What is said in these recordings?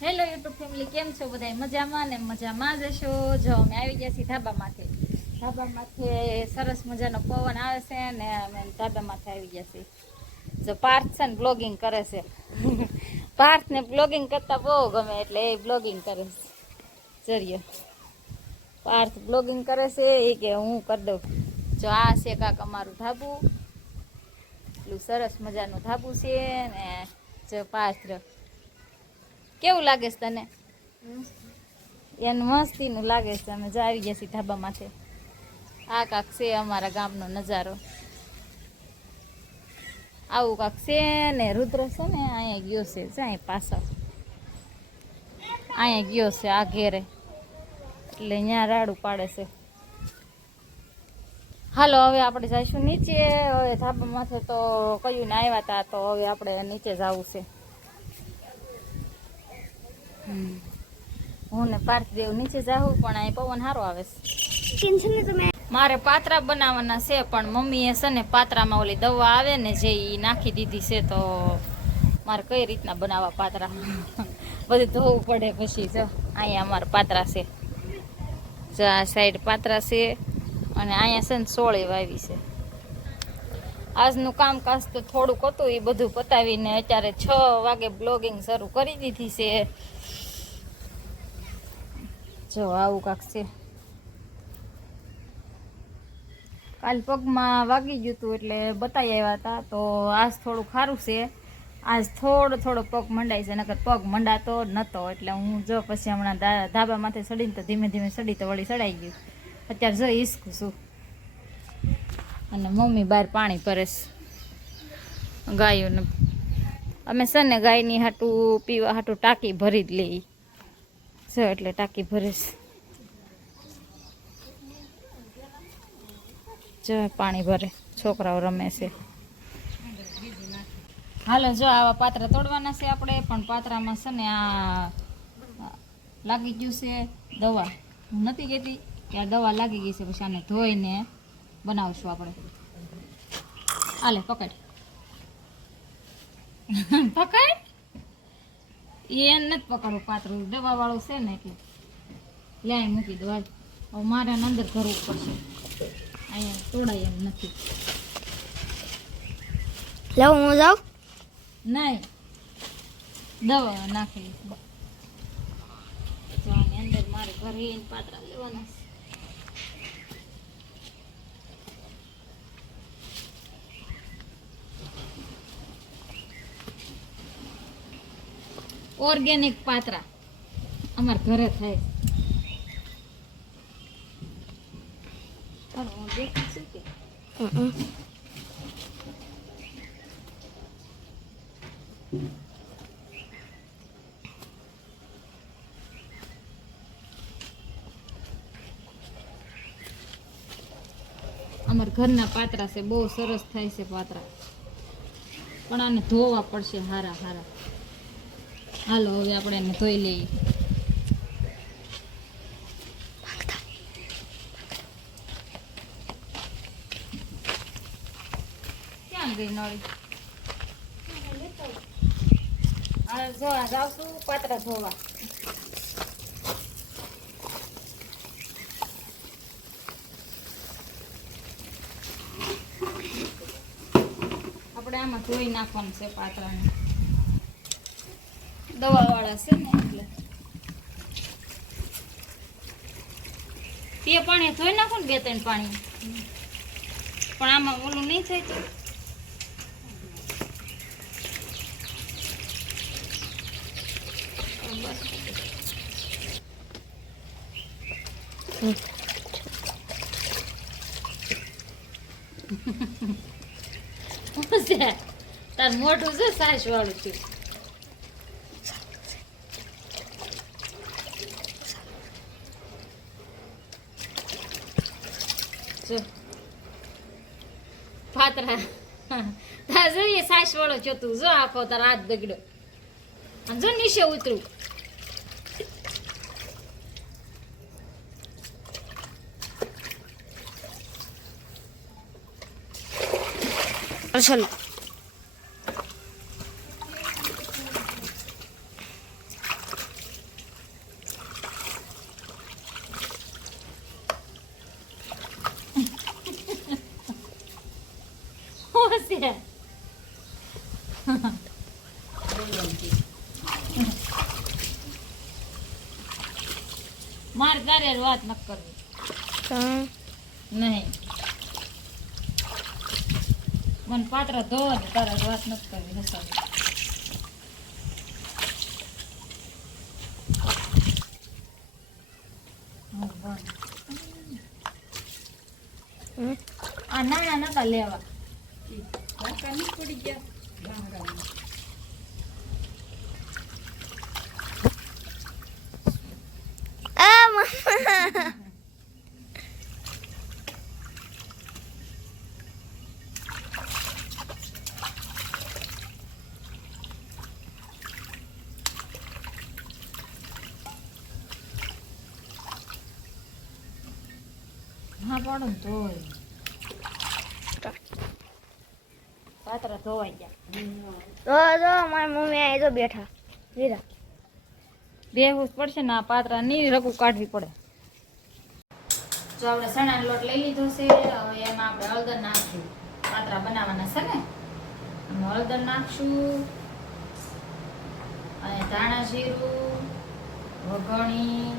Hello YouTube family, કેમ છો બધા? મજામાં ને મજામાં જ હશો. જો અમે આવી ગયા છીએ ધાબામાંથી સરસ મજાનો પવન આવે છે ને અમે ધાબામાંથી આવી ગયા છીએ. જો પાર્થ છે ને બ્લોગિંગ કરે છે. પાર્થને બ્લોગિંગ કરતા બહુ ગમે એટલે એ બ્લોગિંગ કરે છે. જરીયો પાર્થ બ્લોગિંગ કરે છે એ કે હું કરી દઉં. જો આ છે કાક અમારું ધાબુ, એટલું સરસ મજાનું ધાબુ છે ને જો પાર્થ કેવું લાગે છે તને? એનું મસ્તીનું લાગે છે. અમે જો આવી ગયા છીએ ધાબામાંથી. આ કાક છે અમારા ગામનો નજારો. આવું કાક છે ને રુદ્ર છે ને અહીંયા ગયો છે. અહીં પાછળ અહીંયા ગયો છે આ ઘેરે, એટલે અહીંયા રાડું પાડે છે. હાલો હવે આપણે જઈશું નીચે. હવે ધાબામાંથી તો કયું ને આવ્યા હતા, તો હવે આપણે નીચે જવું છે. હું ને પાર્થદેવ નીચે જાઉં, પણ અહીં પવન સારો આવે છે. મારે પાત્રા બનાવવાના છે, પણ મમ્મીએ છે ને પાત્રામાં ઓલી દવા આવે ને જે એ નાખી દીધી છે, તો મારે કઈ રીતના બનાવવા પાત્રા બધું ધોવું પડે. પછી જો અહીંયા અમારા પાત્રા છે, જો આ સાઈડ પાત્રા છે, અને અહીંયા છે ને સોળી વાવી છે. આજનું કામકાજ તો થોડુંક હતું, એ બધું પતાવીને અત્યારે 6 વાગે બ્લોગિંગ શરૂ કરી દીધી છે. જો આવું કાક છે. કાલ પગમાં વાગી ગયું હતું એટલે બતાવી આવ્યા હતા, તો આજ થોડું સારું છે. આજ થોડો પગ મંડાય છે, નકર પગ મંડાતો નહોતો. એટલે હું જો પછી હમણાં ધાબામાંથી ચડીને તો ધીમે ધીમે ચડી તો વળી ચડાઈ ગયું. અત્યારે જો ઈસકું છું, અને મમ્મી બહાર પાણી ભરે છે ગાયોને. અમે છે ને ગાયની હાટું પીવા હાટું ટાંકી ભરી જ લઈ છે, એટલે ટાંકી ભરે છે. જો પાણી ભરે, છોકરાઓ રમે છે. હાલો જો આવા પાત્રા તોડવાના છે આપણે, પણ પાત્રામાં છે ને આ લાગી ગયું છે દવા. હું નથી કહેતી કે આ દવા લાગી ગઈ છે, પછી આને ધોઈને બનાવશું આપણે. હાલે પકડ પકડ. એ નથી પકડવું, પાત્રું દવા વાળું છે ને એટલે લાઈ મૂકી દો. હવે મારે અંદર ભરવું પડશે, અહીંયા તોડાય એમ નથી. લાવ હું જાઉં? નહીં, દવા નાખેલી છે. તો આની અંદર મારે ભરીને પાત્રા લેવાના છે. ઓર્ગેનિક પાત્રા અમારા ઘરે થાય. હું દેખું છું કે અમારા ઘરના પાત્રા છે, બહુ સરસ થાય છે પાત્રા, પણ આને ધોવા પડશે હારા હારા. હાલો હવે આપણે એને ધોઈ લઈએ. ક્યાં ગઈ નળી? હા જો જાવશું પાત્રા ધોવા. આપણે આમાં ધોઈ નાખવાનું છે પાત્રાને, દવા વાળા છે ને એટલે. તે પાણી ધોઈ નાખો ને 2-3 પાણી, પણ આમાં ઓલું નહીં થાય તો. તાર મોઢું છે સાસ વાળું છે. જો પાત્રા તાર જોઈએ સાસ વાળો છો તું. જો આખો તાર હાથ બગડ્યો, અને જો નીચે ઉતરું. ચલો મારે તારે વાત ન કરવી નહીં. મને પાત્ર ધોવા દે, તારે વાત ન કરવી હસાવી. આ નાના નતા લેવા પડી ગયા. હા પડો ને ધોય પાત્ર ધોવાઈ ગયા. મારી મમ્મી આ તો બેઠા લીધા બેહવું પડશે ને. આ પાત્રા ની રગું કાઢવી પડે. જો આપણે ચણાનો લોટ લઈ લીધો છે. હવે એમાં આપણે હળદર નાખશું. પાત્રા બનાવવાના છે ને, એમાં હળદર નાખશું અને ધાણા જીરું વઘણી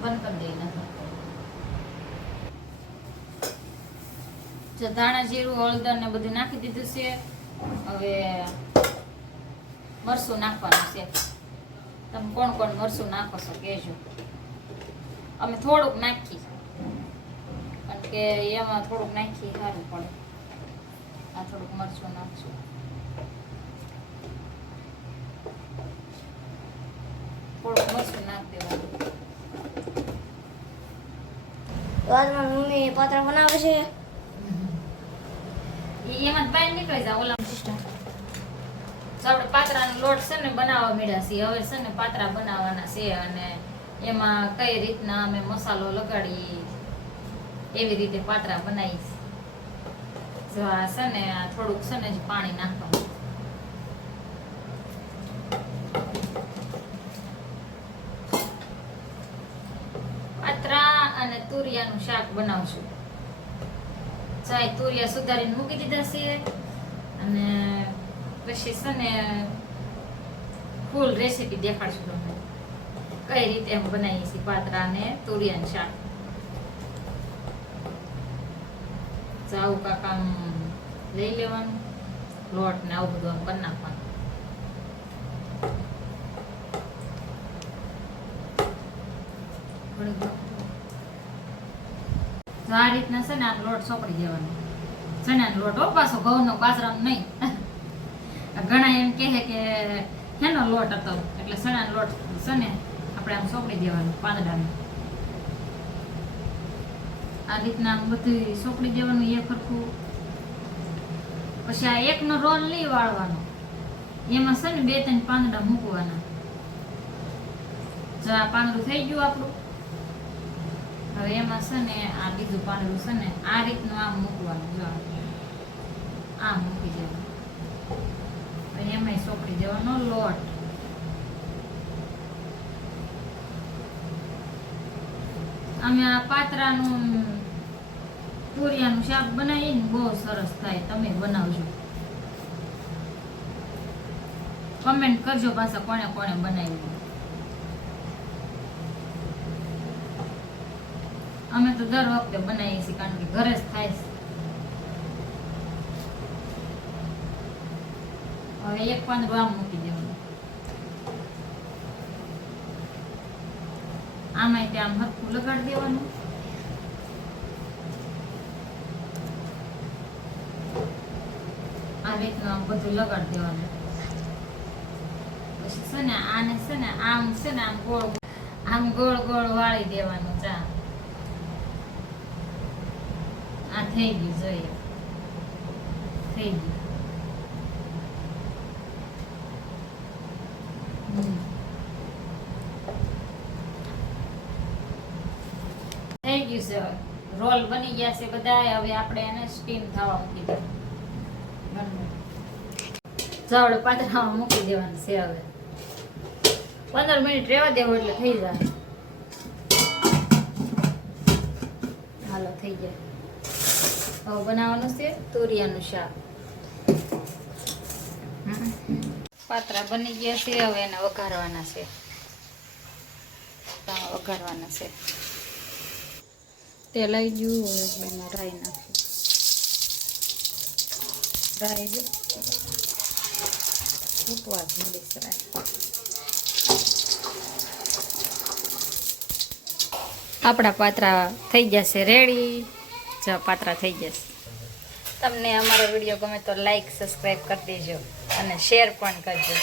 બંધ કરી દઈ નથી. જો ધાણા જીરું હળદર ને બધું નાખી દીધું છે. હવે મરચું નાખવાનું છે. તમે કોણ કોણ મરચું નાખો છો કહેજો. અમે થોડુંક નાખી, કારણ કે એમાં થોડુંક નાખી સારું પડે. આ થોડુંક મરચું નાખશું. થોડુંક મરચું નાખી દેવાનું. આજ મારી મમ્મી પાત્રા બનાવે છે. એમાં બહાર નીકળી જાય ઓલા સિસ્ટમ. આપણે પાત્રાનો લોટ છે ને બનાવવા મળ્યા છીએ. હવે છે ને પાત્રા બનાવવાના છે અને એમાં કઈ રીતના અમે મસાલો લગાડી એવી રીતે પાત્રા બનાવીશ. જો આ છે ને આ થોડુંક છે ને પાણી નાખવાનું. પાત્રા અને તુરિયાનું શાક બનાવશું. ચાય તુરિયા સુધારીને મૂકી દીધા છે અને પછી છે ને ફૂલ રેસીપી દેખાડશું તમને કઈ રીતે એમ બનાવીએ છીએ પાત્રા અને તુરિયાનું શાક. આવું કાકા લઈ લેવાનું લોટ ને આવું બધું કરી નાખવાનું. આ રીતના છે ને આ લોટ સોપડી દેવાનો. ચણાનો લોટ હો, પાછો ઘઉંનો બાજરાનો નહીં. ઘણા એમ કહે કે હેનો લોટ હતો, એટલે ચણાનો લોટ છે ને આપણે આમ સોપડી દેવાનું પાંદડાને. આ રીતના બધું સોપડી દેવાનું એક સરખું. પછી આ એકનો રોલ નહીં વાળવાનો, એમાં છે ને 2-3 પાંદડા મૂકવાના. જો આ પાંદડું થઈ ગયું આપણું. હવે એમાં છે ને આ બીજું પાંદડું છે ને આ રીતનું આમ મૂકવાનું. જો આમ મૂકી દેવાનું. એમાં સોપડી દેવાનો લોટ. અમે આ પાત્રાનું તુરિયાનું શાક બનાવીને બહુ સરસ થાય. તમે બનાવજો, કમેન્ટ કરજો પાછા કોને કોને બનાવ્યું. અમે તો દર વખતે બનાવીએ છીએ, કારણ કે ઘરે જ થાય છે. હવે એક પાંદડું આમ મૂકી દેવાનું. આમાં ત્યાં આમ હથું લગાડી દેવાનું. આ રીતનું આમ બધું લગાડી દેવાનું. પછી છે ને આને છે ને આમ ગોળ ગોળ વાળી દેવાનું. ચા આ થઈ ગયું, જોઈએ થઈ ગયું. થઈ ગયું છે. રોલ બની ગયા છે બધા. હવે આપણે એને સ્ટીમ થવા મૂકી દેવાનું. ચાવડે પાત્રામાં મૂકી દેવાનું છે. હવે 15 મિનિટ રહેવા દેવું એટલે થઈ જાય. હાલો થઈ જાય. હવે બનાવવાનું છે તુરિયાનું શાક. પાત્રા બની ગયા છે. હવે એને વઘારવાના છે. વઘારવાના છે. તેલ આવી ગયું, હવે એમાં રાઈ નાખી. રાઈ જો ફૂટવા જ મળીશ રાઈ. આપણા પાત્રા થઈ જશે રેડી. જો પાત્રા થઈ જશે. તમને અમારો વિડીયો ગમે તો લાઈક સબસ્ક્રાઈબ કરી દેજો અને શેર પણ કરજો.